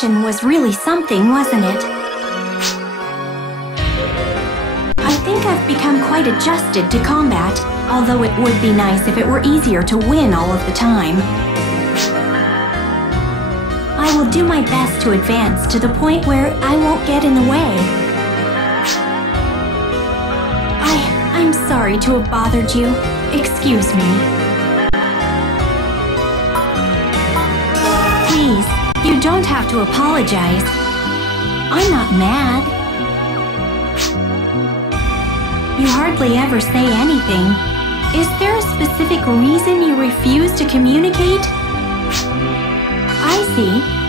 mission was really something, wasn't it? I think I've become quite adjusted to combat, although it would be nice if it were easier to win all of the time. I will do my best to advance to the point where I won't get in the way. I'm sorry to have bothered you. Excuse me. Please, you don't have to apologize. I'm not mad. You hardly ever say anything. Is there a specific reason you refuse to communicate? I see.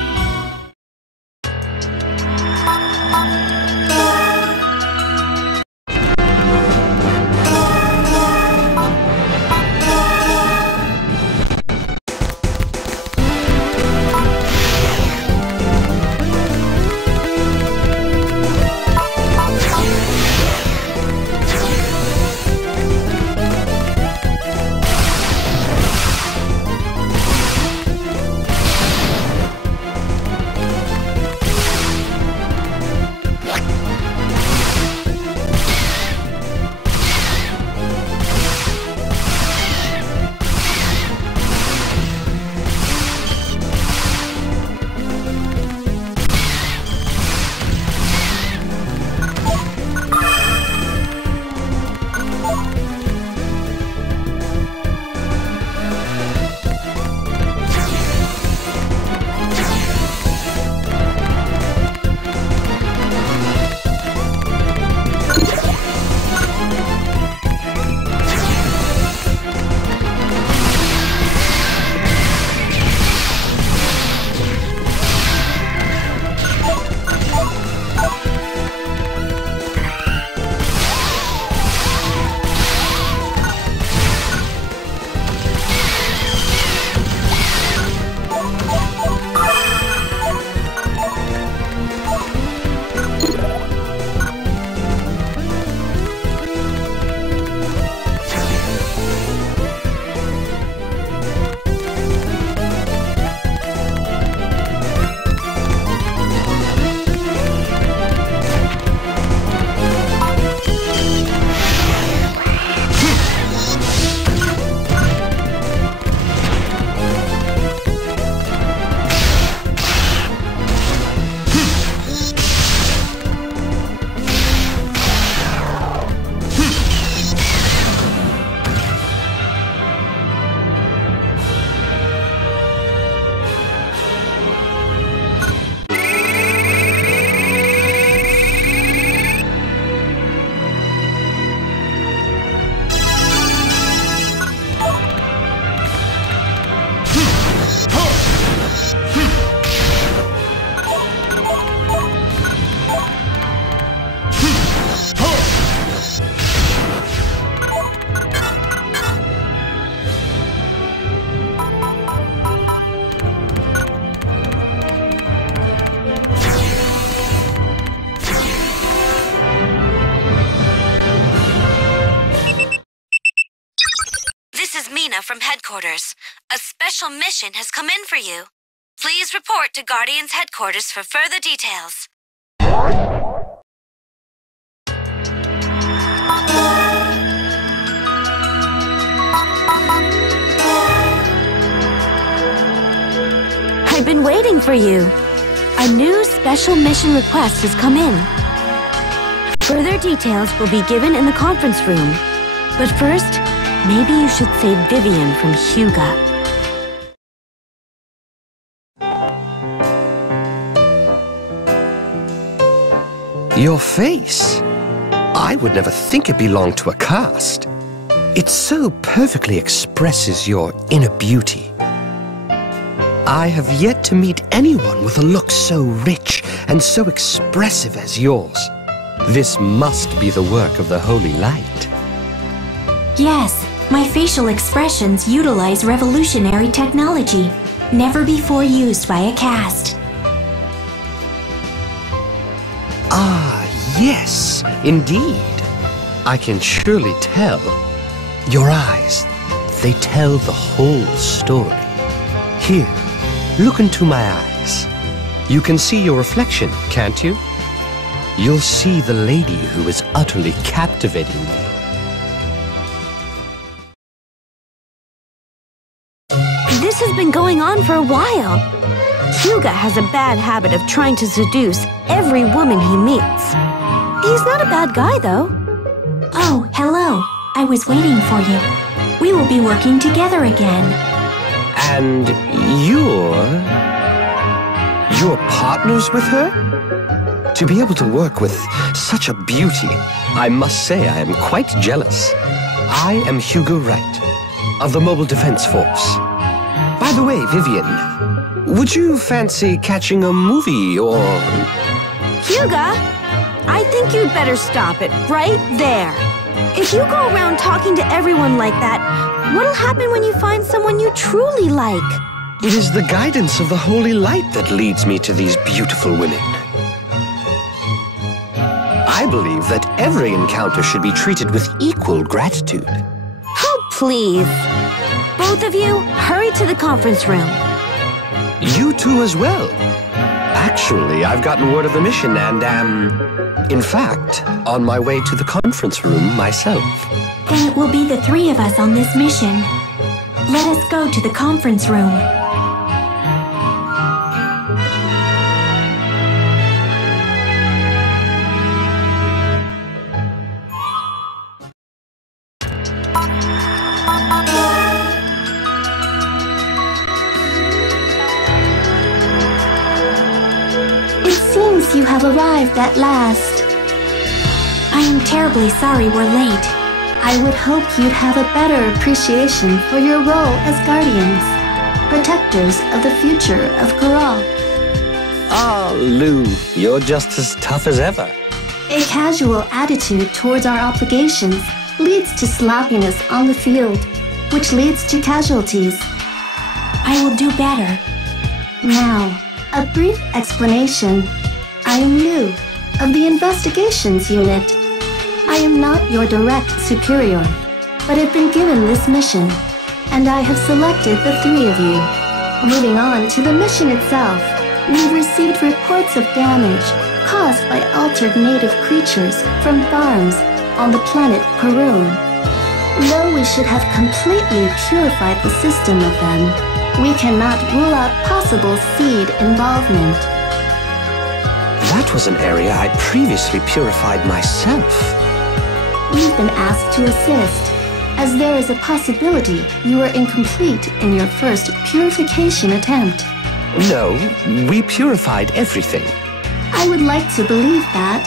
From headquarters. A special mission has come in for you. Please report to Guardian's headquarters for further details. I've been waiting for you. A new special mission request has come in. Further details will be given in the conference room. But first, maybe you should save Vivian from Hyuga. Your face? I would never think it belonged to a cast. It so perfectly expresses your inner beauty. I have yet to meet anyone with a look so rich and so expressive as yours. This must be the work of the Holy Light. Yes, my facial expressions utilize revolutionary technology, never before used by a cast. Ah, yes, indeed. I can surely tell. Your eyes, they tell the whole story. Here, look into my eyes. You can see your reflection, can't you? You'll see the lady who is utterly captivating me. This has been going on for a while. Hyuga has a bad habit of trying to seduce every woman he meets. He's not a bad guy, though. Oh, hello. I was waiting for you. We will be working together again. And you're partners with her? To be able to work with such a beauty, I must say I am quite jealous. I am Hugo Wright, of the Mobile Defense Force. By the way, Vivian, would you fancy catching a movie or... Hyuga, I think you'd better stop it right there. If you go around talking to everyone like that, what'll happen when you find someone you truly like? It is the guidance of the holy light that leads me to these beautiful women. I believe that every encounter should be treated with equal gratitude. Oh, please. Both of you, hurry to the conference room. You two as well. Actually, I've gotten word of the mission and am, in fact, on my way to the conference room myself. Then it will be the three of us on this mission. Let us go to the conference room. You have arrived at last. I am terribly sorry we're late. I would hope you'd have a better appreciation for your role as guardians, protectors of the future of Corral. Ah, Lou, you're just as tough as ever. A casual attitude towards our obligations leads to sloppiness on the field, which leads to casualties. I will do better. Now, a brief explanation. I am Liu, of the Investigations Unit. I am not your direct superior, but have been given this mission, and I have selected the three of you. Moving on to the mission itself, we've received reports of damage caused by altered native creatures from farms on the planet Perun. Though we should have completely purified the system of them, we cannot rule out possible seed involvement. That was an area I previously purified myself. We've been asked to assist, as there is a possibility you were incomplete in your first purification attempt. No, we purified everything. I would like to believe that,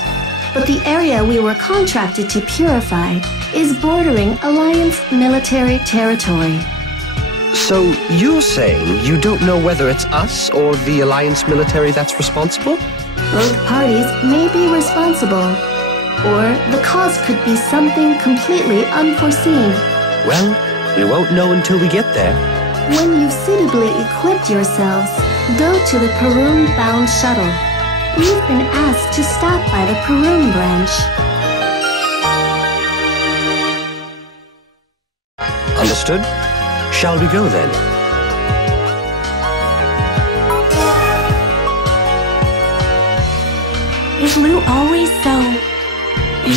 but the area we were contracted to purify is bordering Alliance military territory. So you're saying you don't know whether it's us or the Alliance military that's responsible? Both parties may be responsible, or the cause could be something completely unforeseen. Well, we won't know until we get there. When you've suitably equipped yourselves, go to the Perun-bound shuttle. We've been asked to stop by the Perun branch. Understood? Shall we go then? Is Lou always so...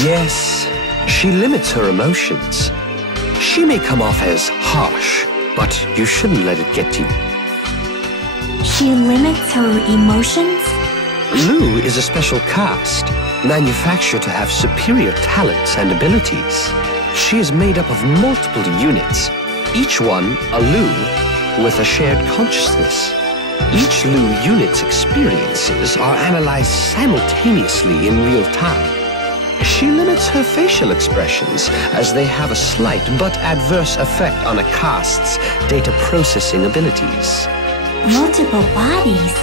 Yes, she limits her emotions. She may come off as harsh, but you shouldn't let it get to you. She limits her emotions? Lou is a special caste, manufactured to have superior talents and abilities. She is made up of multiple units, each one a Lou with a shared consciousness. Each Lou unit's experiences are analyzed simultaneously in real time. She limits her facial expressions as they have a slight but adverse effect on a caste's data processing abilities. Multiple bodies?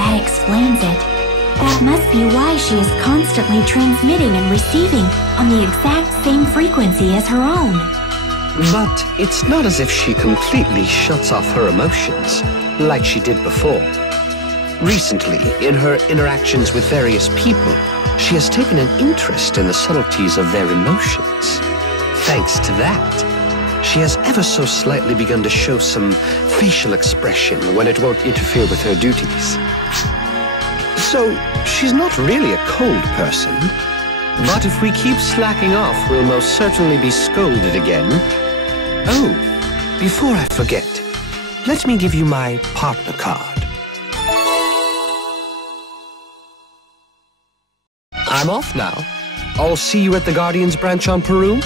That explains it. That must be why she is constantly transmitting and receiving on the exact same frequency as her own. But it's not as if she completely shuts off her emotions, like she did before. Recently, in her interactions with various people, she has taken an interest in the subtleties of their emotions. Thanks to that, she has ever so slightly begun to show some facial expression when it won't interfere with her duties. So, she's not really a cold person. But if we keep slacking off, we'll most certainly be scolded again. Oh, before I forget, let me give you my partner card. I'm off now. I'll see you at the Guardians branch on Peru.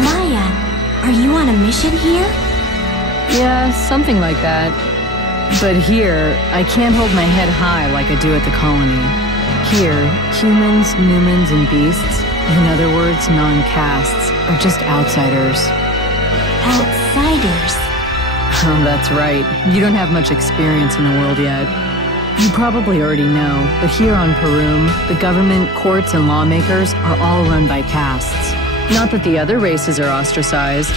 Maya, are you on a mission here? Yeah, something like that. But here, I can't hold my head high like I do at the colony. Here, humans, Newmans, and beasts, in other words, non-castes, are just outsiders. Outsiders? Oh, that's right. You don't have much experience in the world yet. You probably already know, but here on Perum, the government, courts, and lawmakers are all run by castes. Not that the other races are ostracized.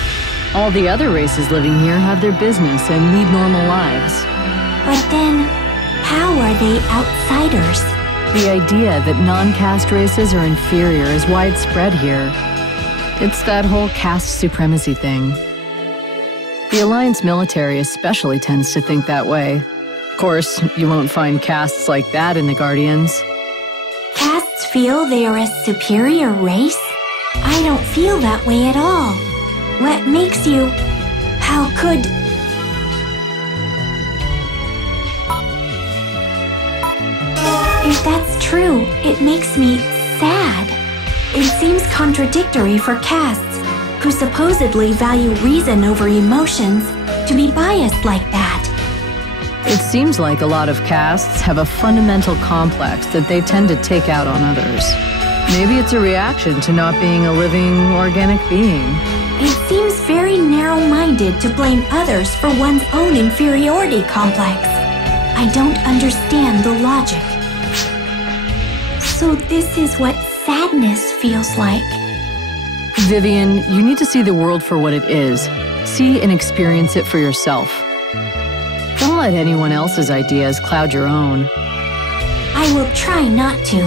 All the other races living here have their business and lead normal lives. But then, how are they outsiders? The idea that non-caste races are inferior is widespread here. It's that whole caste supremacy thing. The Alliance military especially tends to think that way. Of course, you won't find castes like that in the Guardians. Castes feel they are a superior race? I don't feel that way at all. What makes you... How could... If that's true, it makes me sad. It seems contradictory for castes, who supposedly value reason over emotions, to be biased like that. It seems like a lot of castes have a fundamental complex that they tend to take out on others. Maybe it's a reaction to not being a living, organic being. It seems very narrow-minded to blame others for one's own inferiority complex. I don't understand the logic. So this is what sadness feels like. Vivian, you need to see the world for what it is. See and experience it for yourself. Don't let anyone else's ideas cloud your own. I will try not to.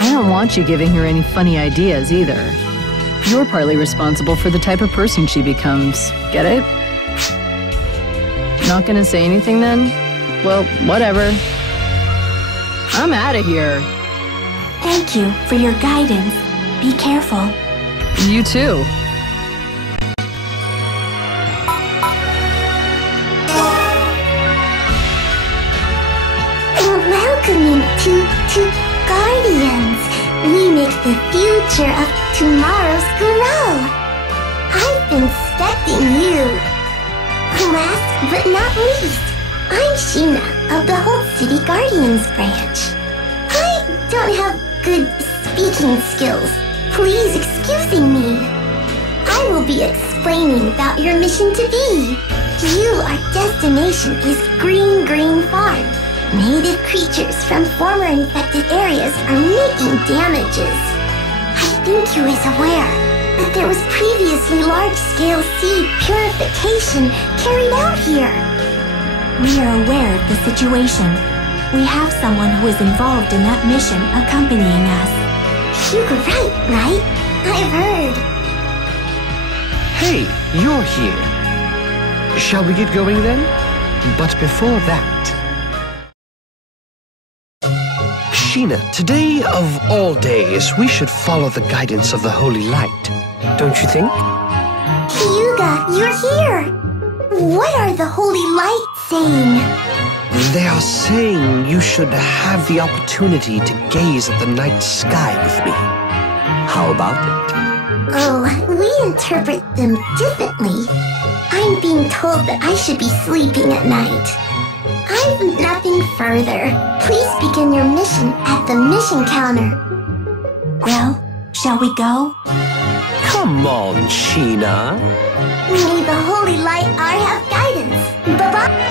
I don't want you giving her any funny ideas either. You're partly responsible for the type of person she becomes. Get it? Not gonna say anything then? Well, whatever. I'm out of here. Thank you for your guidance. Be careful. You too. Welcoming to Guardians. We make the future of tomorrow's grow. I've been expecting you. Last but not least, I'm Sheena of the Whole City Guardians branch. I don't have good speaking skills. Please excuse me. I will be explaining about your mission to be. Our destination is Green Farm. Native creatures from former infected areas are making damages. I think you is aware that there was previously large-scale seed purification carried out here. We are aware of the situation. We have someone who is involved in that mission accompanying us. You're right? I've heard. Hey, you're here. Shall we get going then? But before that... Sheena, today of all days, we should follow the guidance of the Holy Light. Don't you think? Hyuga, you're here! What are the Holy Lights saying? They are saying you should have the opportunity to gaze at the night sky with me. How about it? Oh, we interpret them differently. I'm being told that I should be sleeping at night. I've nothing further. Please begin your mission at the mission counter. Well, shall we go? Come on, Sheena. May the Holy Light I have guidance. Bye-bye.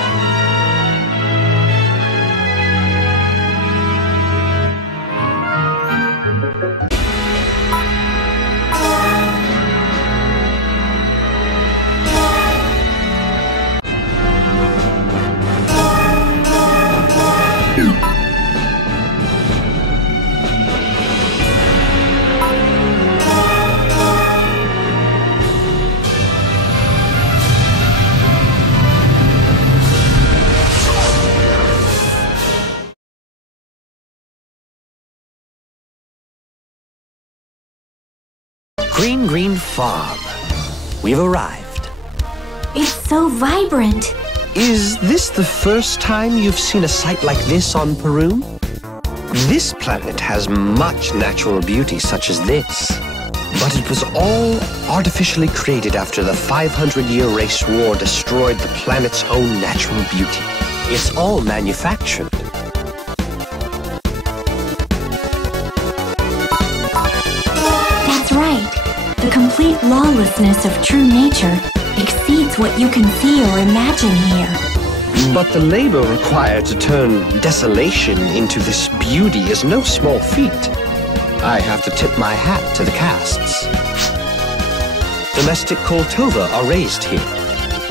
Green Farm. We've arrived. It's so vibrant. Is this the first time you've seen a sight like this on Peru? This planet has much natural beauty such as this. But it was all artificially created after the 500-year race war destroyed the planet's own natural beauty. It's all manufactured. That's right. The complete lawlessness of true nature exceeds what you can see or imagine here. But the labor required to turn desolation into this beauty is no small feat. I have to tip my hat to the castes. Domestic Koltova are raised here.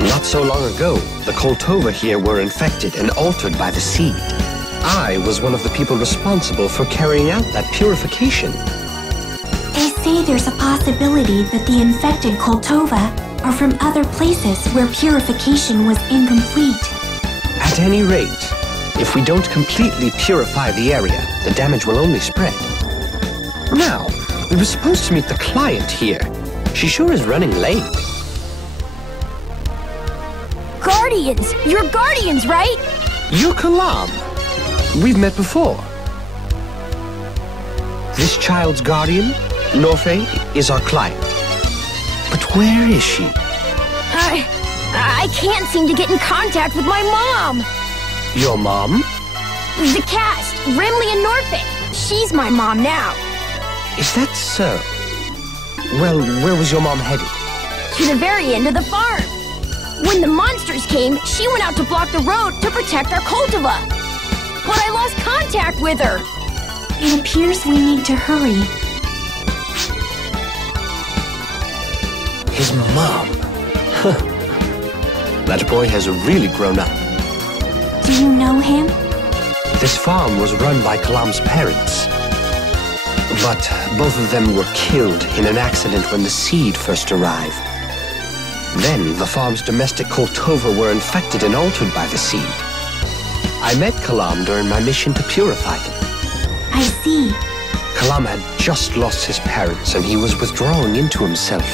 Not so long ago, the Koltova here were infected and altered by the seed. I was one of the people responsible for carrying out that purification. They say there's a possibility that the infected Koltova are from other places where purification was incomplete. At any rate, if we don't completely purify the area, the damage will only spread. Now, we were supposed to meet the client here. She sure is running late. Guardians! You're Guardians, right? You're Kalam. We've met before. This child's guardian, Norfe, is our client. But where is she? I can't seem to get in contact with my mom. Your mom? The cast, Rimley and Norfolk. She's my mom now. Is that so? Well, where was your mom headed? To the very end of the farm. When the monsters came, she went out to block the road to protect our Koltova. But I lost contact with her. It appears we need to hurry. His mom. That boy has really grown up. Do you know him? This farm was run by Kalam's parents. But both of them were killed in an accident when the seed first arrived. Then the farm's domestic Koltova were infected and altered by the seed. I met Kalam during my mission to purify them. I see. Kalam had just lost his parents and he was withdrawing into himself.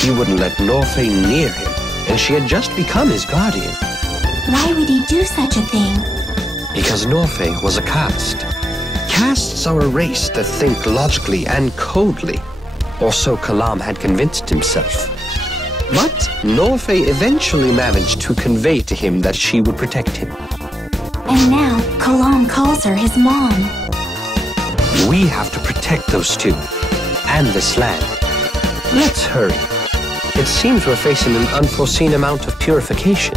He wouldn't let Norfe near him, and she had just become his guardian. Why would he do such a thing? Because Norfe was a caste. Castes are a race that think logically and coldly, or so Kalam had convinced himself. But Norfe eventually managed to convey to him that she would protect him. And now Kalam calls her his mom. We have to protect those two, and this land. Let's hurry. It seems we're facing an unforeseen amount of purification.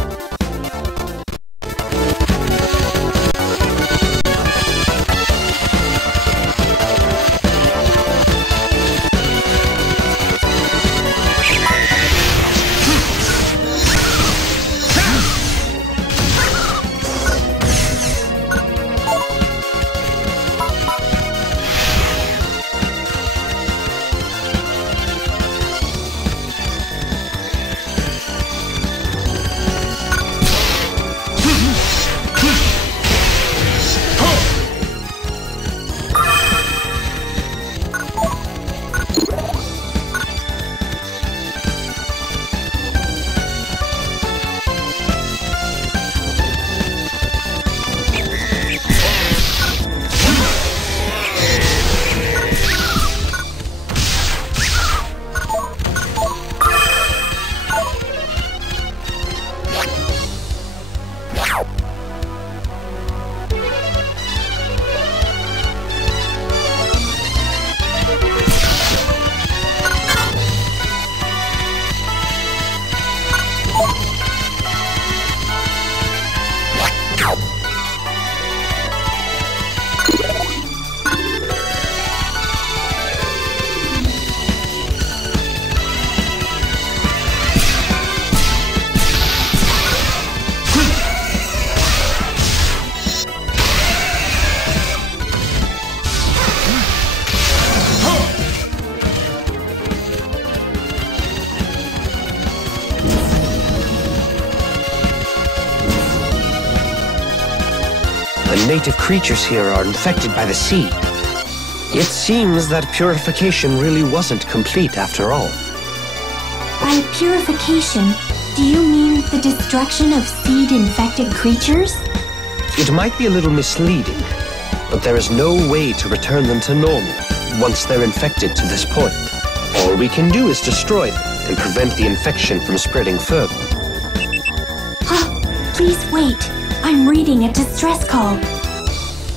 The native creatures here are infected by the seed. It seems that purification really wasn't complete after all. By purification, do you mean the destruction of seed-infected creatures? It might be a little misleading, but there is no way to return them to normal once they're infected to this point. All we can do is destroy them and prevent the infection from spreading further. Please wait. I'm reading a distress call.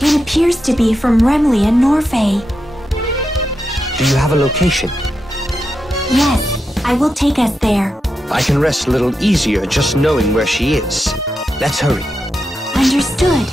It appears to be from Remley and Norfay. Do you have a location? Yes, I will take us there. I can rest a little easier just knowing where she is. Let's hurry. Understood.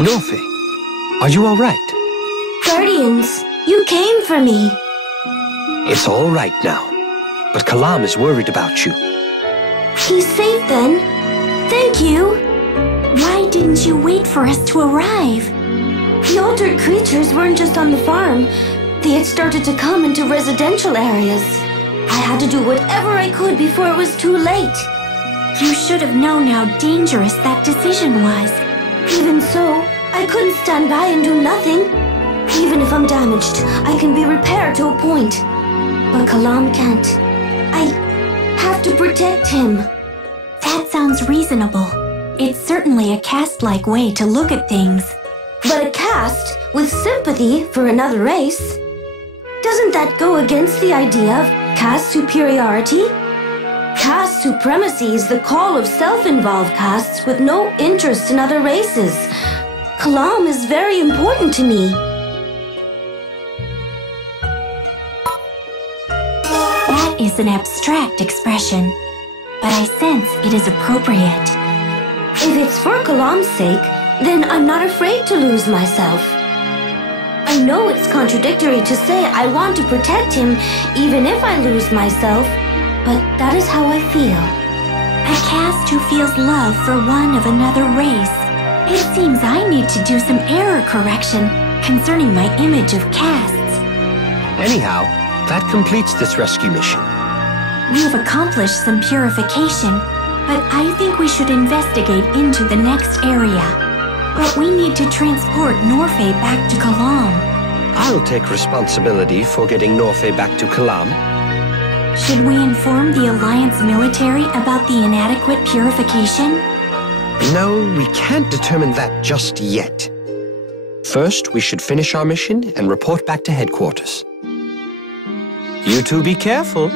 Norfay, are you all right? Guardians, you came for me. It's all right now, but Kalam is worried about you. He's safe then. Thank you. Why didn't you wait for us to arrive? The altered creatures weren't just on the farm. They had started to come into residential areas. I had to do whatever I could before it was too late. You should have known how dangerous that decision was. Even so, I couldn't stand by and do nothing. Even if I'm damaged, I can be repaired to a point. But Kalam can't. I have to protect him. That sounds reasonable. It's certainly a caste-like way to look at things. But a caste with sympathy for another race? Doesn't that go against the idea of caste superiority? Caste supremacy is the call of self-involved castes with no interest in other races. Kalam is very important to me. That is an abstract expression, but I sense it is appropriate. If it's for Kalam's sake, then I'm not afraid to lose myself. I know it's contradictory to say I want to protect him even if I lose myself, but that is how I feel. A caste who feels love for one of another race. It seems I need to do some error correction concerning my image of castes. Anyhow, that completes this rescue mission. We have accomplished some purification, but I think we should investigate into the next area. But we need to transport Norfay back to Kalam. I'll take responsibility for getting Norfei back to Kalam. Should we inform the Alliance military about the inadequate purification? No, we can't determine that just yet. First, we should finish our mission and report back to headquarters. You two be careful.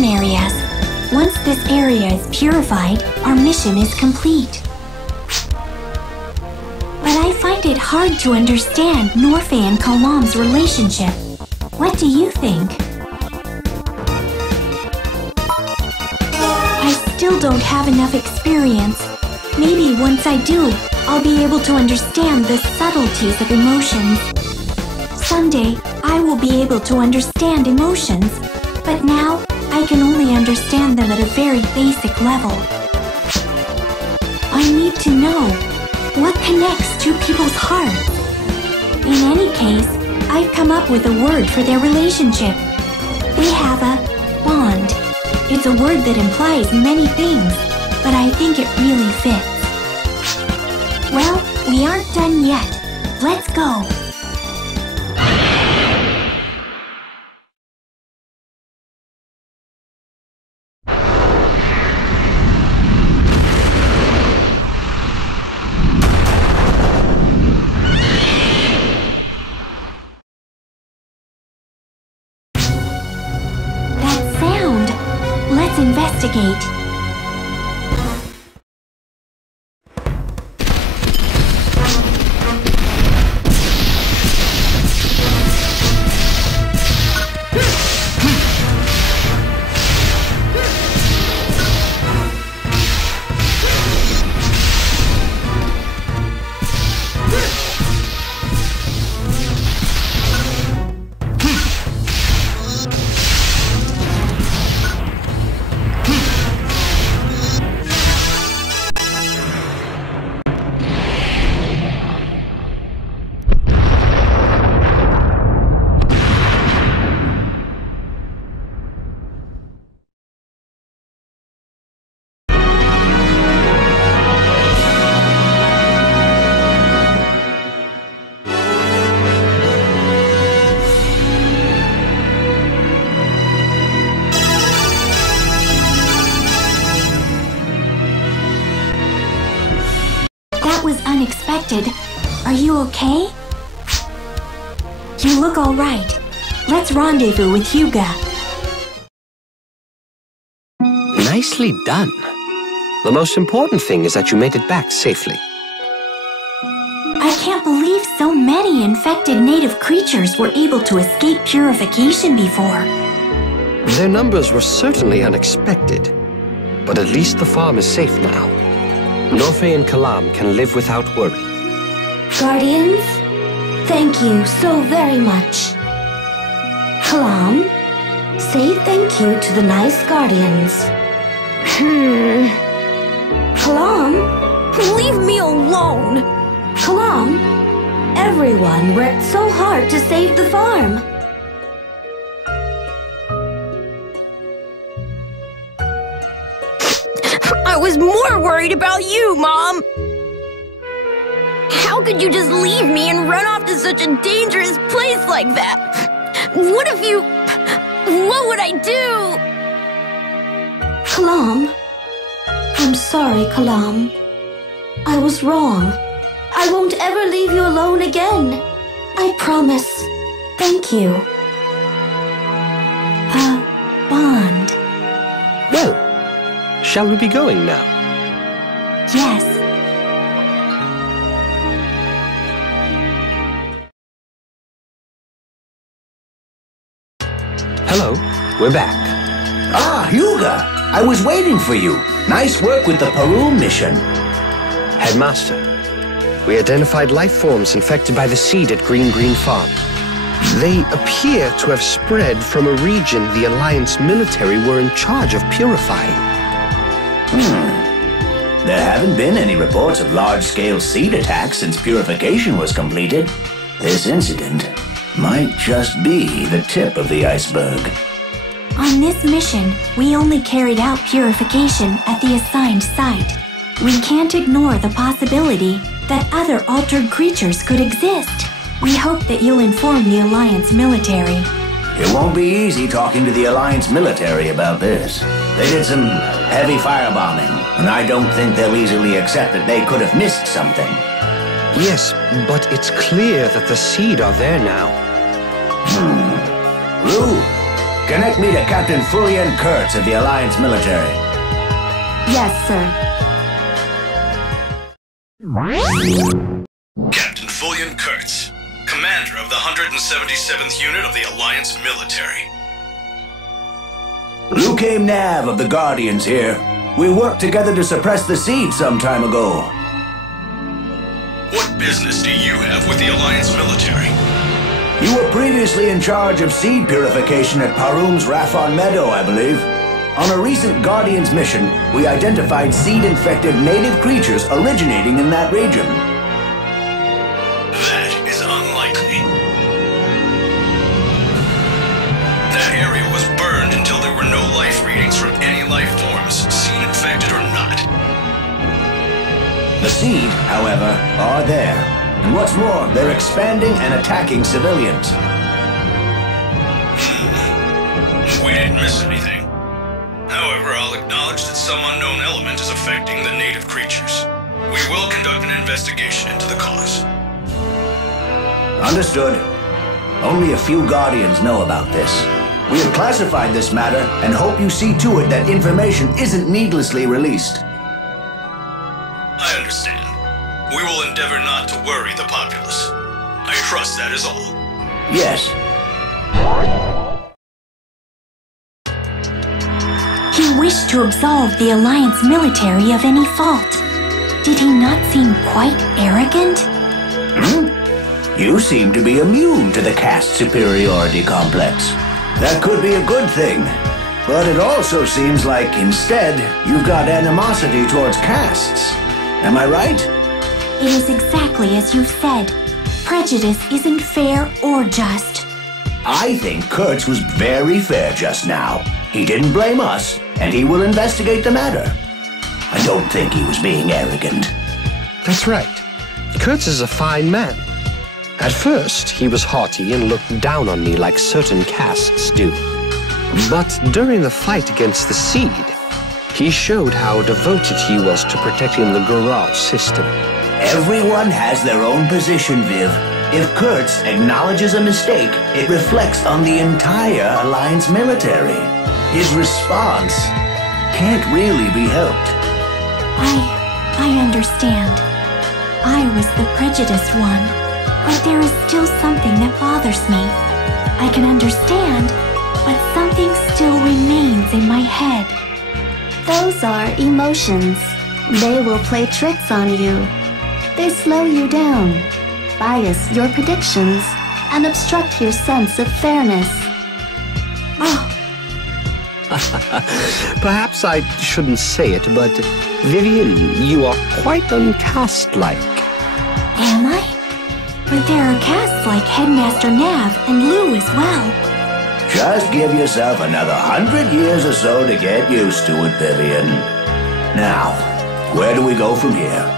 farm areas. Once this area is purified, our mission is complete. But I find it hard to understand Norfei and Kalam's relationship. What do you think? I still don't have enough experience. Maybe once I do, I'll be able to understand the subtleties of emotions. Someday, I will be able to understand emotions, but now I can only understand them at a very basic level. I need to know what connects two people's hearts. In any case, I've come up with a word for their relationship. They have a bond. It's a word that implies many things, but I think it really fits. Well, we aren't done yet. Let's go. Investigate. Unexpected. Are you okay? You look all right. Let's rendezvous with Hyuga. Nicely done. The most important thing is that you made it back safely. I can't believe so many infected native creatures were able to escape purification before. Their numbers were certainly unexpected, but at least the farm is safe now. Norfei and Kalam can live without worry. Guardians, thank you so very much. Kalam, say thank you to the nice Guardians. Kalam, leave me alone. Kalam, everyone worked so hard to save the farm. I was more worried about you, Mom! How could you just leave me and run off to such a dangerous place like that? What if you... What would I do? Kalam. I'm sorry, Kalam. I was wrong. I won't ever leave you alone again. I promise. Thank you. A bond. Well, shall we be going now? Yes. Hello, we're back. Ah, Hyuga! I was waiting for you. Nice work with the Peru mission. Headmaster, we identified life forms infected by the seed at Green Farm. They appear to have spread from a region the Alliance military were in charge of purifying. There haven't been any reports of large-scale seed attacks since purification was completed. This incident might just be the tip of the iceberg. On this mission, we only carried out purification at the assigned site. We can't ignore the possibility that other altered creatures could exist. We hope that you'll inform the Alliance military. It won't be easy talking to the Alliance military about this. They did some heavy firebombing, and I don't think they'll easily accept that they could have missed something. Yes, but it's clear that the seed are there now. Rue, connect me to Captain Fullian Kurtz of the Alliance military. Yes, sir. Captain Fullian Kurtz, commander of the 177th Unit of the Alliance military. Luke Nav of the Guardians here. We worked together to suppress the seed some time ago. What business do you have with the Alliance military? You were previously in charge of seed purification at Parum's Rathon Meadow, I believe. On a recent Guardians mission, we identified seed-infected native creatures originating in that region. That is unlikely. That area was burned until there were no life readings from any life forms, seed-infected or not. The seed, however, are there. And what's more, they're expanding and attacking civilians. We didn't miss anything. However, I'll acknowledge that some unknown element is affecting the native creatures. We will conduct an investigation into the cause. Understood. Only a few Guardians know about this. We have classified this matter and hope you see to it that information isn't needlessly released. I understand. We will endeavor not to worry the populace. I trust that is all. Yes. He wished to absolve the Alliance military of any fault. Did he not seem quite arrogant? You seem to be immune to the caste superiority complex. That could be a good thing. But it also seems like, instead, you've got animosity towards castes. Am I right? It is exactly as you've said. Prejudice isn't fair or just. I think Kurtz was very fair just now. He didn't blame us, and he will investigate the matter. I don't think he was being arrogant. That's right. Kurtz is a fine man. At first, he was haughty and looked down on me like certain castes do. But during the fight against the seed, he showed how devoted he was to protecting the Goral system. Everyone has their own position, Viv. If Kurtz acknowledges a mistake, it reflects on the entire Alliance military. His response can't really be helped. I understand. I was the prejudiced one, but there is still something that bothers me. I can understand, but something still remains in my head. Those are emotions. They will play tricks on you. They slow you down, bias your predictions, and obstruct your sense of fairness. Oh, Perhaps I shouldn't say it, but Vivian, you are quite uncaste-like. am I? But there are casts like Headmaster Nav and Lou as well. Just give yourself another 100 years or so to get used to it, Vivian. Now, where do we go from here?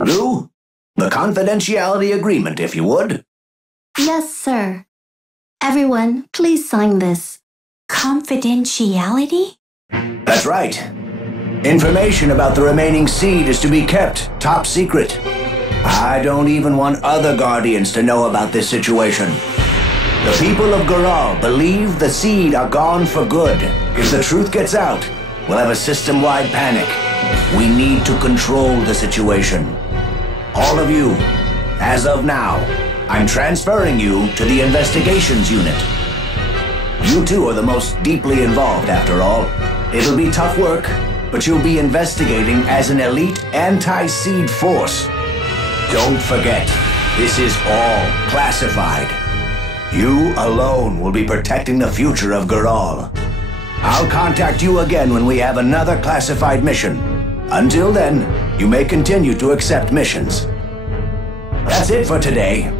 Lou, the confidentiality agreement, if you would. Yes, sir. Everyone, please sign this. Confidentiality? That's right. Information about the remaining seed is to be kept top secret. I don't even want other Guardians to know about this situation. The people of Goral believe the seed are gone for good. If the truth gets out, we'll have a system-wide panic. We need to control the situation. All of you, as of now, I'm transferring you to the investigations unit. You two are the most deeply involved, after all. It'll be tough work, but you'll be investigating as an elite anti-seed force. Don't forget, this is all classified. You alone will be protecting the future of Goral. I'll contact you again when we have another classified mission. Until then, you may continue to accept missions. That's it for today.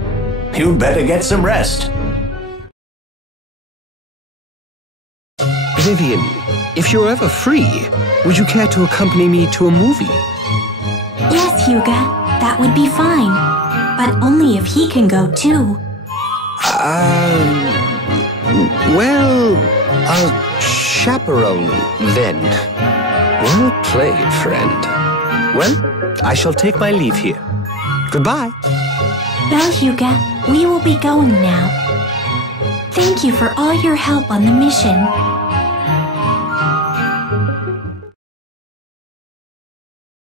You'd better get some rest. Vivian, if you're ever free, would you care to accompany me to a movie? Yes, Hyuga, that would be fine. But only if he can go too. Well, I'll chaperone then. Well played, friend. Well, I shall take my leave here. Goodbye. Well, Hyuga, we will be going now. Thank you for all your help on the mission.